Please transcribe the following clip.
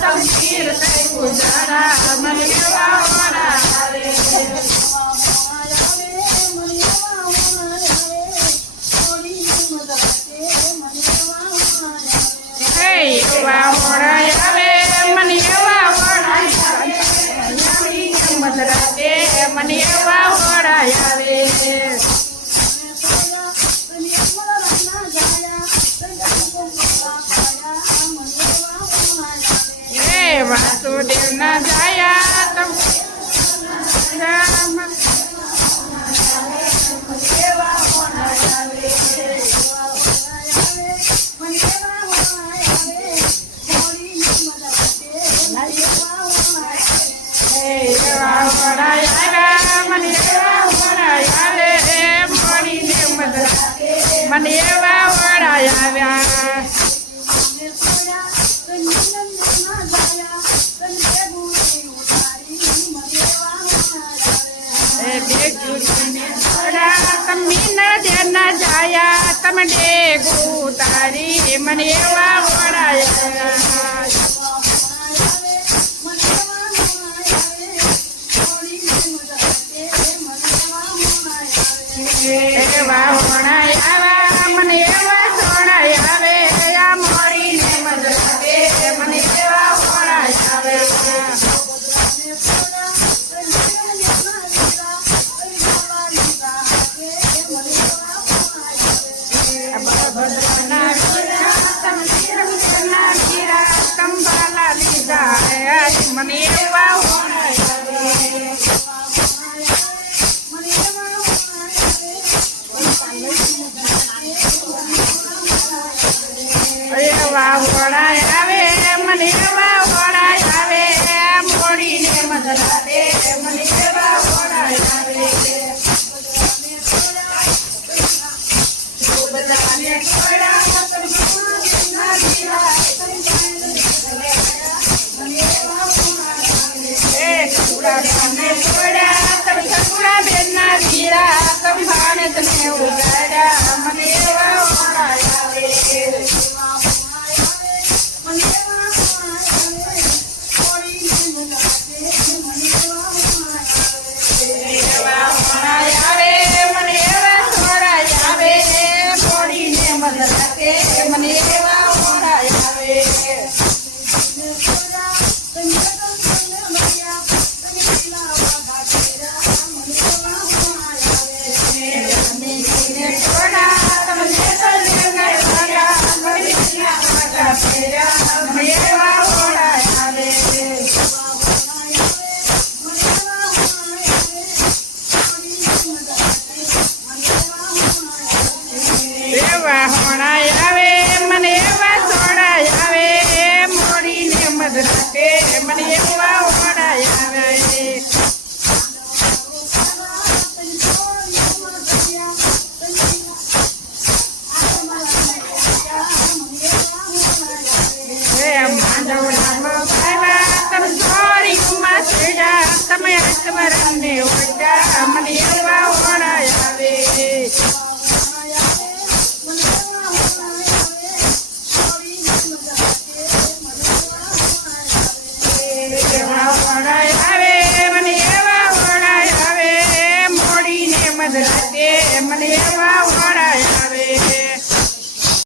તમ પીર થઈ ગુજારા મને એવા વડા આવે એવા વડા આવે મને એવા વડા મદરાતે મને એવા વડા આવે વાસુદેવ ના જાયા તમ મને એવા વડા આવ્યા તમે નજર જાયા તમે ડેગુ તારી મને એવા વડા એવા વડા આવ્યા મને એવા સોડા આવે ગયા મોરીને મદરાતે મને એવા વડા આવે મને એવા એવા વડા આવે મને એવા વડા આવે મોડીને મદરાતે મને એવા વડા આવે બધાને છોડા બેના જીરા સંભાળે તને ઉગાડ્યા મને એવા વડા આવે મને એવા વડા આવે એવા હોણા આવે મને એવા સોડા આવે મોડીને મદરાતે મને એવા વડા આવે તમે અસમરને ઓળખ્યા મને એવા